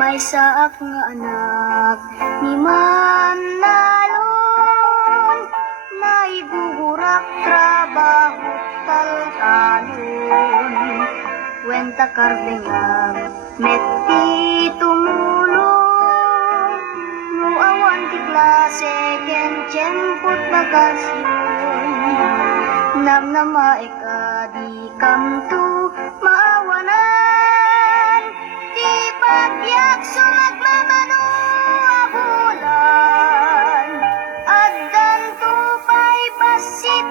May saak nga anak ni Manlalon, naigugurak trabaho taltalon. Kwenta kardengang metti tumulong, nuawan ti klase ken tiyempot bakasyon. Namnama eka di kamtu maawanan, di pagyak sumagmamano abulan. Addan tupay basit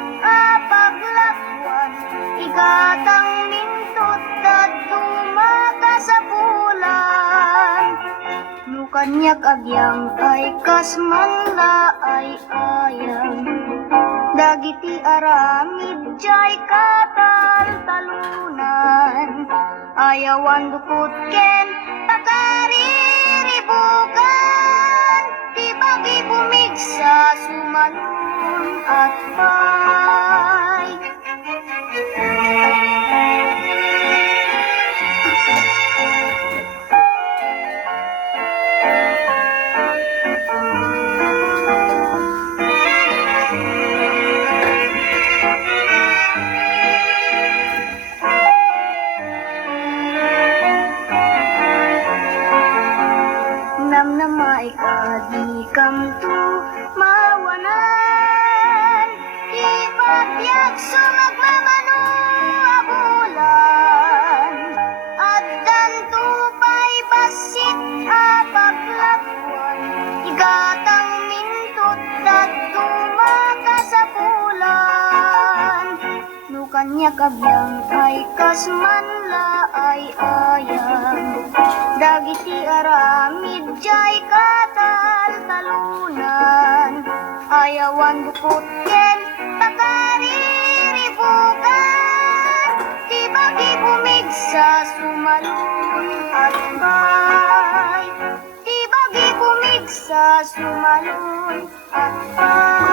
paglakwan, igatang mintot at tumakasapulan. Nukanyak agyang ay kasmanla ay ayang, dagiti aramid jay kataltalunan. Ayawan dukot ken pakariribukan, di bagi bumigsa sumanun at pay. Namnamay ka di kamtu mawanan, di pagyak sumagmamano abulan. Addan tupay basit paglakwan, igatang mintot at tumakasapulan. Nukanyak abyang ay kasmanla ay ayang, dagiti aramid jay kataltalunan. Ayawan dukot ken pakariribukan, di bagi bumigsa sumalun at pay. Di bagi bumigsa sumalun at pay.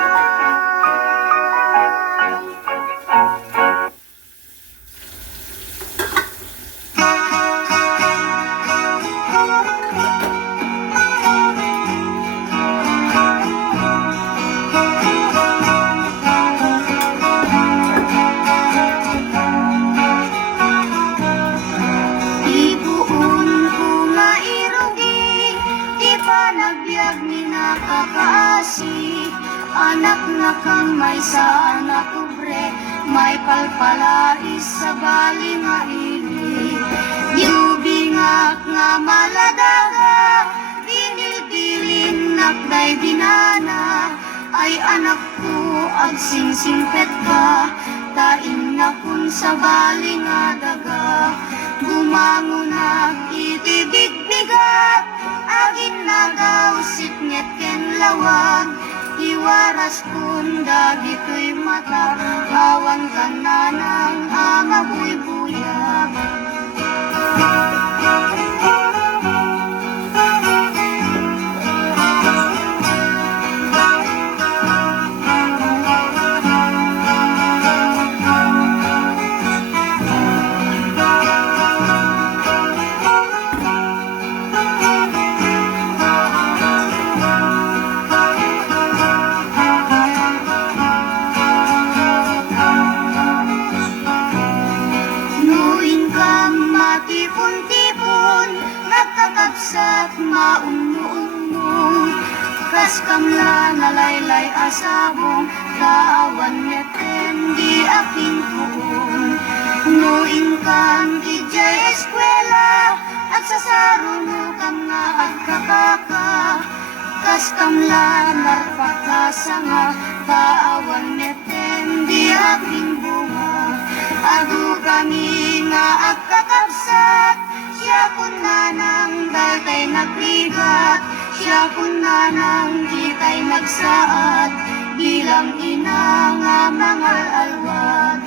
Anak na kang may sa anak kubre, may palpalais sa bali nga ili. Yubingak nga maladaga, dinilbilin nakday binana. Ay anak ko, agsingsingpet ka, tain na kun sa bali nga daga. Gumangon na itibigbigat, agin nagaw sitnyet ken lawag. Iwaras kun dagito'y mata, awan ka na ng amabuy-buyag. Sa maunong kas kamla nalaylay asabong, taawan neten di aking puong. Nuing kang ijay eskwela at sasaruno kang nga at kakaka, kas kamla narpakasa nga, taawan neten di aking bunga. Adu kami nga at kakabsat, siya kun nanang datay nagligat, siya kun nanang kita'y nagsaad, bilang ina nga mga alwat.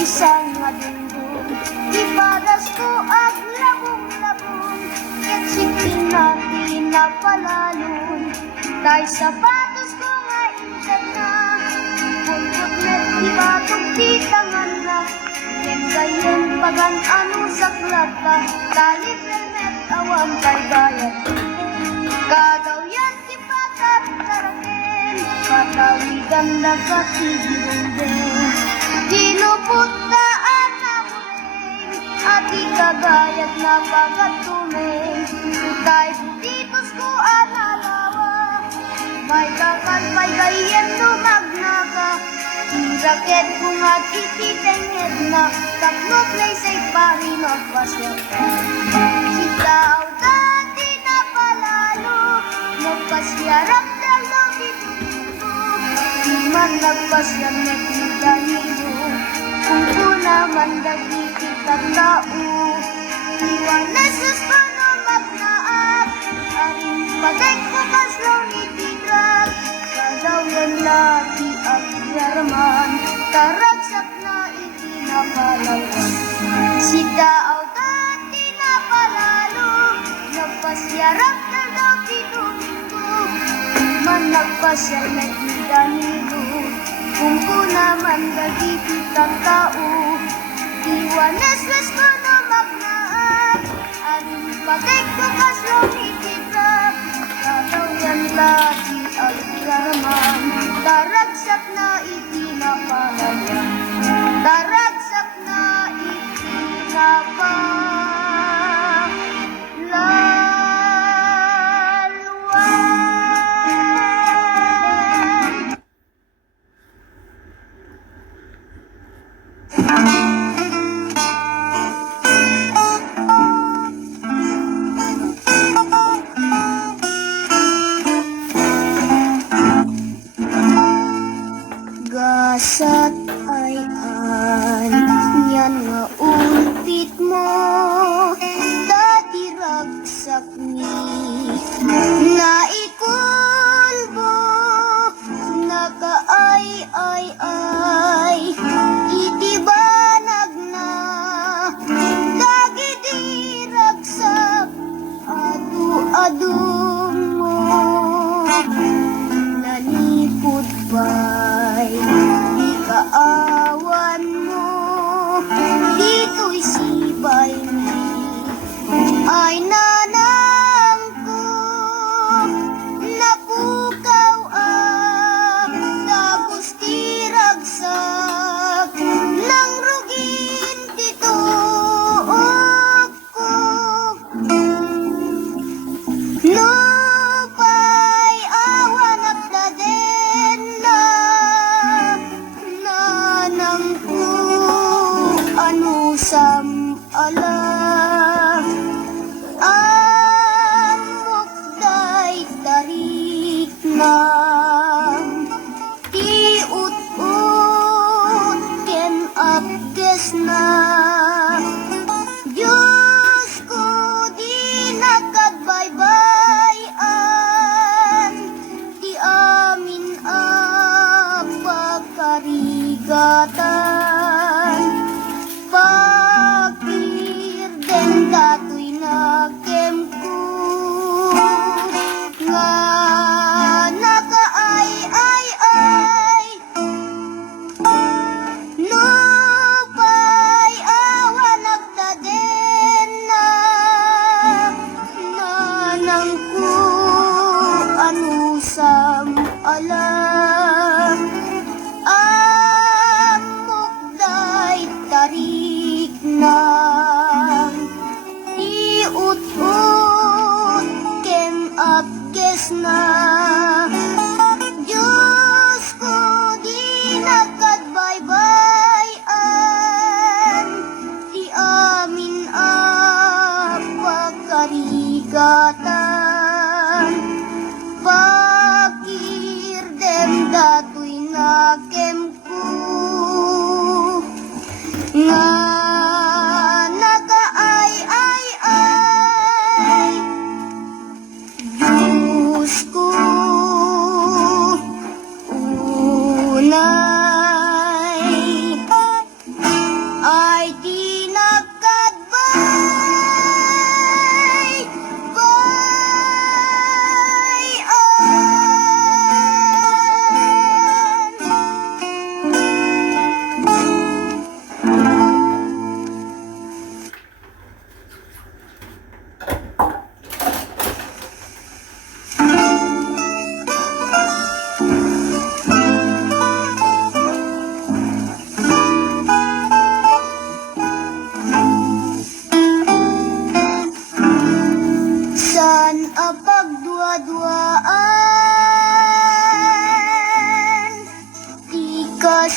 bisan nga dungdung ipadas ko ag labong-labong ket sikin natin na palalon tay sapatos ko nga insan na pulpot met ibatog titangan na ken gayon pagan ano saklat ka talit met awam kay bayat kadaw yan si patat karaken patawigan na katigilong din Dinuputaan na muling at ikagayat na pagkatuming Tutay butitos ko analawa May kakalpay gayen lumagnaka Raket ko nga kititenged na Tatlot lay say pari magpasya Si tao dati na palalo Magpasyarap dalaw dito Di man nagpasyam na Danilo kung naman dagi kitang tao iwanan sus pano magnaap aring patay ko kaslaw ni Tigrag kadaw yan lati at yarman taragsak na itinapalawan si daaw dati na palalo nagpasyarap na daw pinumito man nagpasyarap ni Danilo kung naman dagi kitang tao iwanas las ko na magnaat aring patay ko kaslaw ni Tigrag kadaw yan lagi ang karaman taragsak na itinapalawan taragsak na itinapalawan Gasat ay yan nga ulpit mo dati ragsak ni naikulbo nakaay itibanag na dagi di ragsak adu-adum mo nanipod ba'y di kaawan mo dito'y sibay ni ay nanang ko napukaw tapos tiragsak nang rugin tituog ko Lupay awan at daden na nanang ko ano sam alam ang mukday tarik na tiut-ut ken at kes na Diyos ko di nakagbaybayan di amin pagkarigatan pagkirden dato'y nagkemko nga nakaay Lupay awan nagdaden na nanang ko ano sam alam ang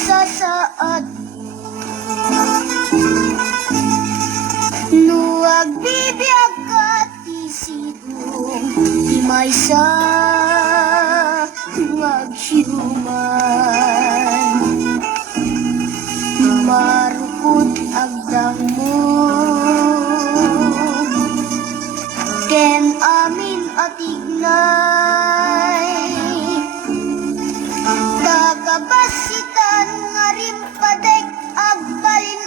agsasaad Nuag bibiyag at isidong di may sa agsyuman marupot agdang mo ken amin atignay kakabasitan nga rimpadek agbalin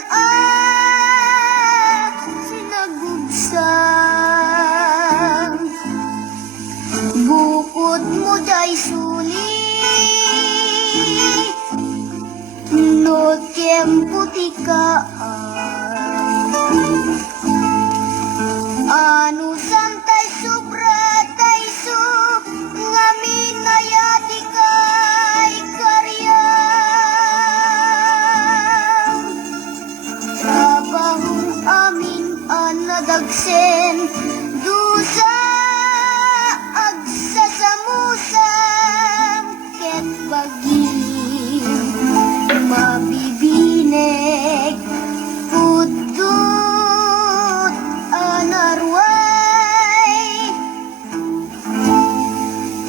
sinagugsang bukod mo day suli no tiempo tikaan anu santay sobra tay su ngamin ayati kay karyang trabahong amin anadagsen dusa agsasamusam ket baging mabibinek putut anarway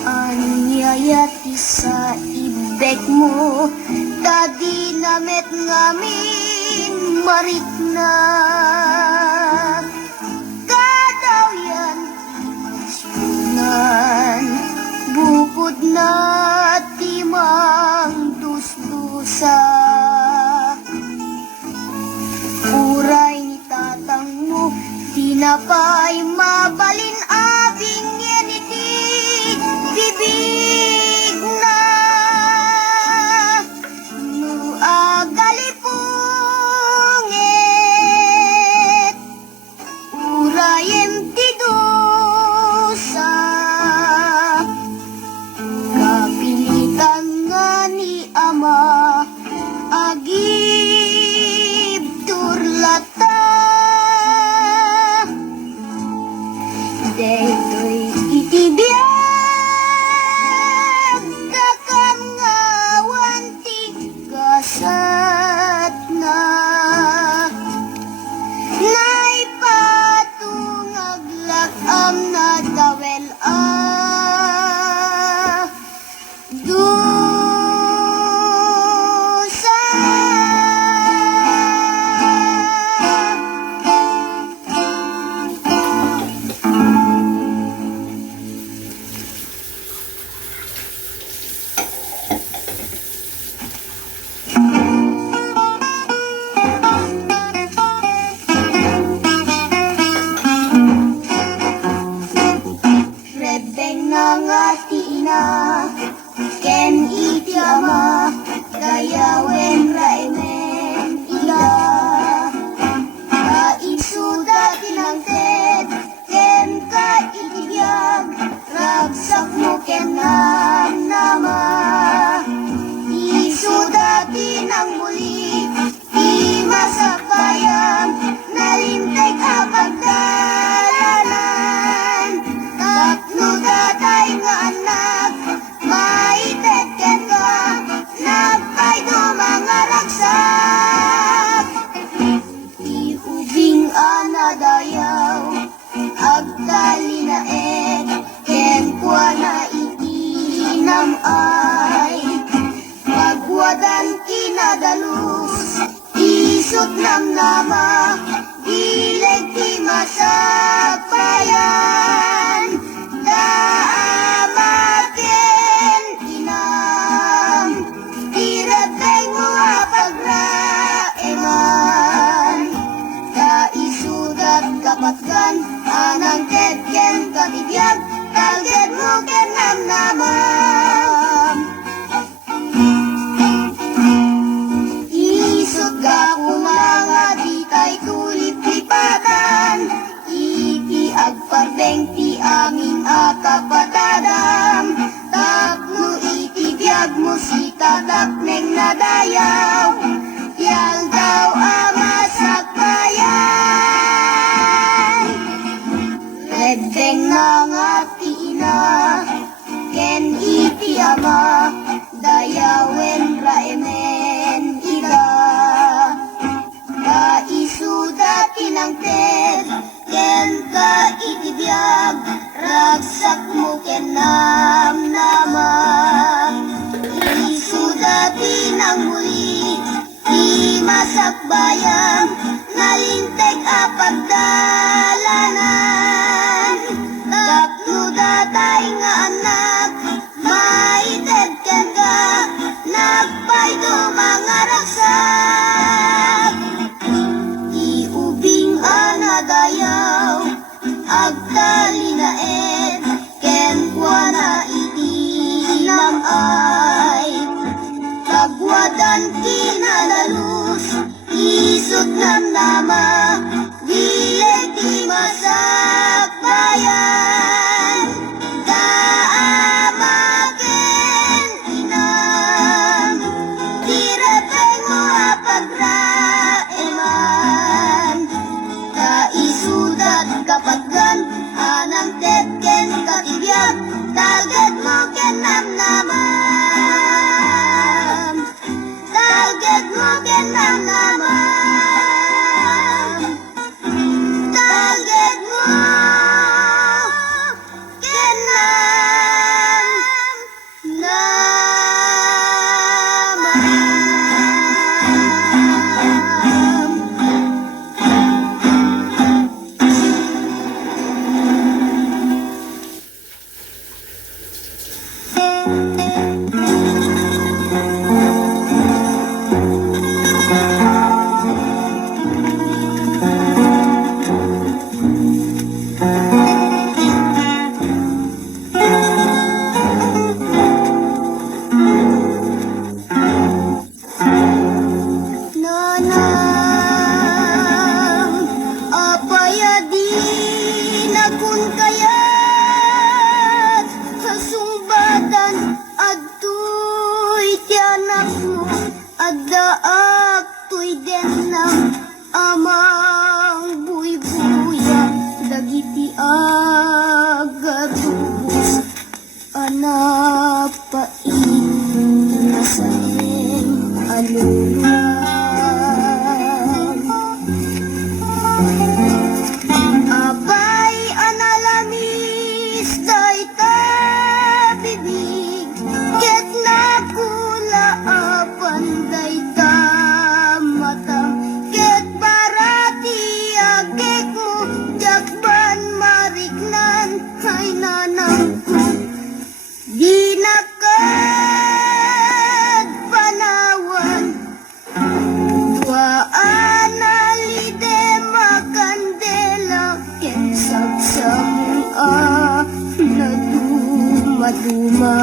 anyayati sa ibek mo tadi namet ngamin marikna kadawyan sunan bukod na timang dusdusa uray ni tatang mo tinapay mabalin abing yan iti bibig na no agalipungit urayem ti dusa kapilitan nga ni ama masakbayang nalinteg a pagdalanan. Tapno datay nga anak, maited ken ka, nagpaydo mga raksak. Iubing anadayaw, agtalinaed, ken kwa na itinam ay. Kagwadan kinalalus, isut nam nama, bileg di masakbayan. Daamaken inam, direpeng mo apagraeman. Kaisudat kapaggan, anang tepken katibiyag, tagad mo ken namnaman. Tagad mo ken namnaman. Tagad mo ken namnaman. Nanang, apaya di nakun kayat, kasumbadan adtoy tiyanak mo, addaak to'y den ng amang buy-buya, dagiti agatubos, anapait nasaem aluluan. Abay analamis day tabibig, ket nakula apanday tamata, ket barati agek mo, jakban mariknan, ay nanang ko. Di nakad panawan, tuwaan alide makandela, ken sagsabong na dumaduma.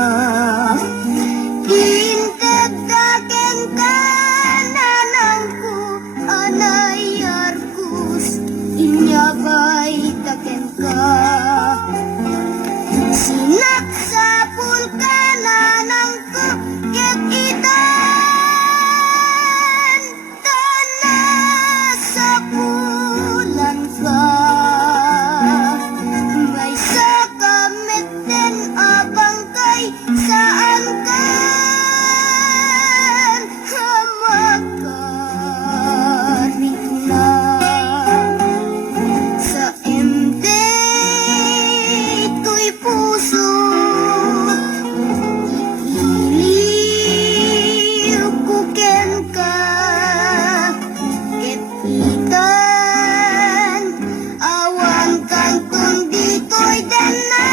Inted ka ken kananang ko, anay arkus, inyabay taken ka. Sinaksapul ka nanang ko, ket idan, tanasapulan ka. May sakamit din abang kay saan kan hamakarik na. Sa ende to'y puso, iliw ko ken ka, ket itan, awan kantong dito'y dana.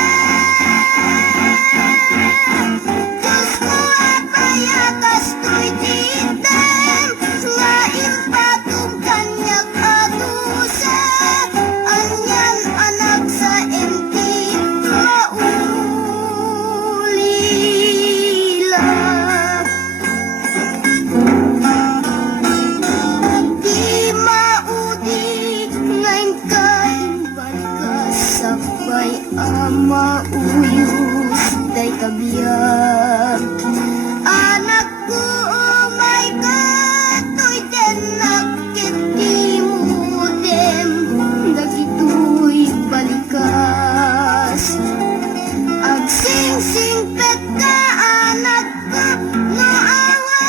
Diyos ko apayakas to'y ditem, nga impatum kanyak adusa, anyan anak sa enti maulila. Di maudi ngayon kain balikas, sakbay ama uyos day kabiyag. Anak ko umay katoy den nakit di mo dem, dagito'y balikas. Agsingsingpet ka anak ko, no awa,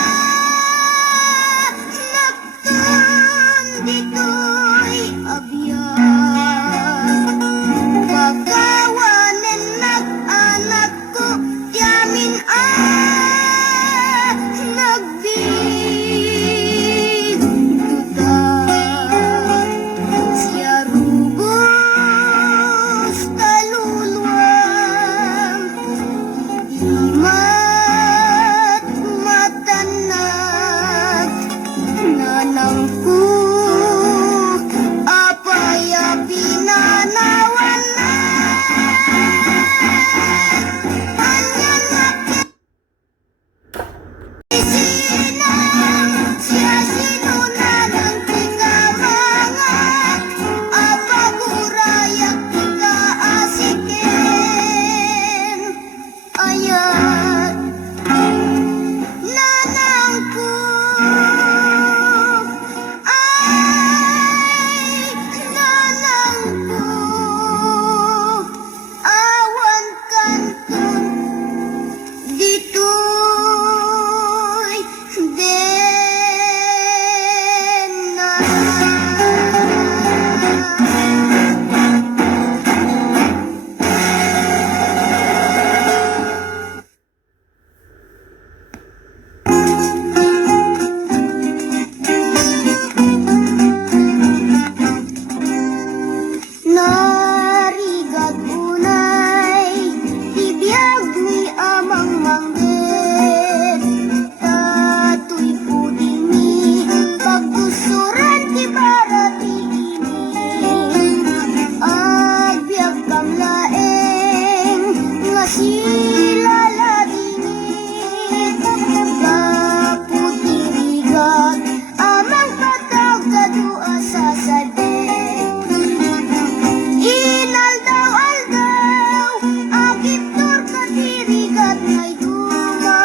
napton dito'y abiyag. Pagkawanen nag-anak ko, tiyamin nanangku apaya pinanawan na hanya nakisinang siya sinunanan tika mga apagurayak tika asikin ayat nanangku ay nanangku awan kantun dito'y dena. Narigat unay tibiyag ni amang manggit tato'y puding ni pagkusuran ti barati ini agbyag kang laeng nga sila ladingit kaputirigat amang pataw kadua sa sadek inaldaw-aldaw agit tur katirigat ngay duma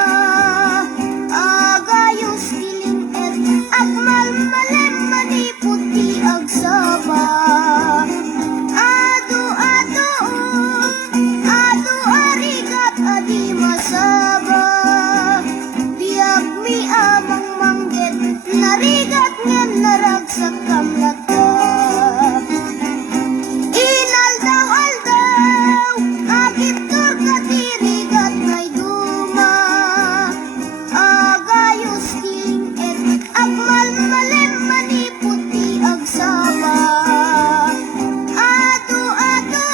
agayos tiling agmal malem maniputi agsaba adu-adu adu arigat adi masaba biag mi amang mangget narigat ngen naragsak kamlata inaldaw-aldaw agit tur katirigat ngay duma agayos tiling agmal malem maniputi agsaba adu-adu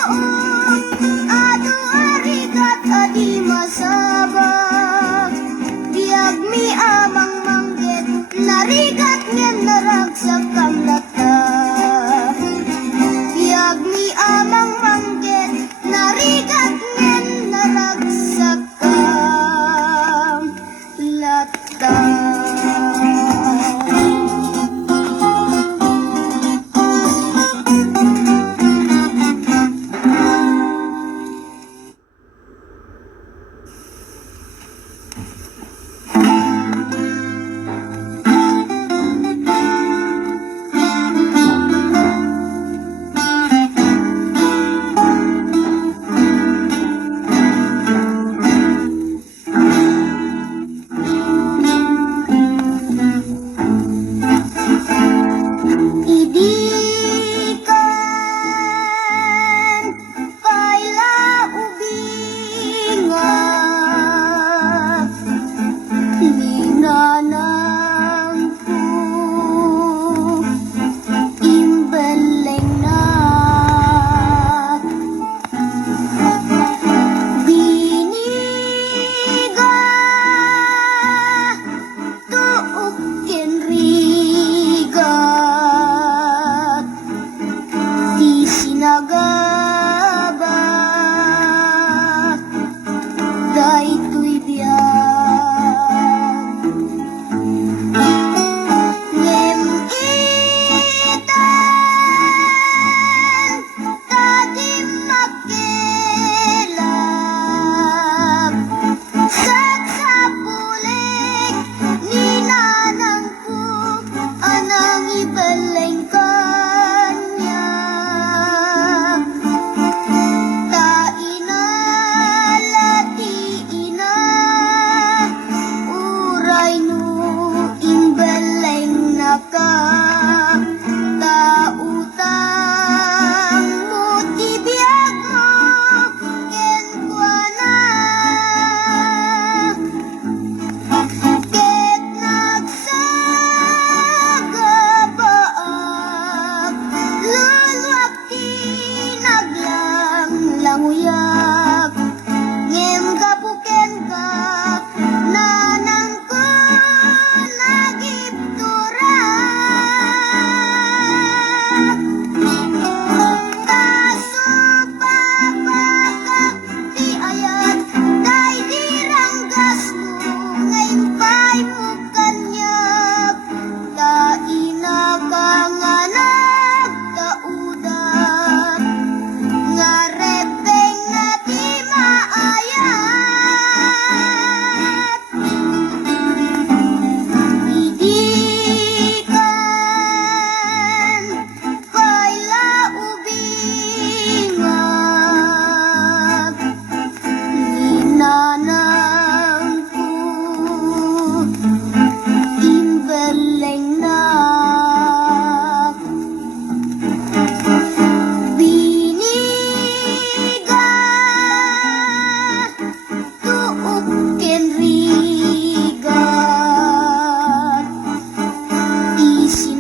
adu arigat adi masaba biag mi amang mangget narigat ngen naragsak kamlata biag mi amang mangget narigat ngen naragsak kamlata.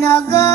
naga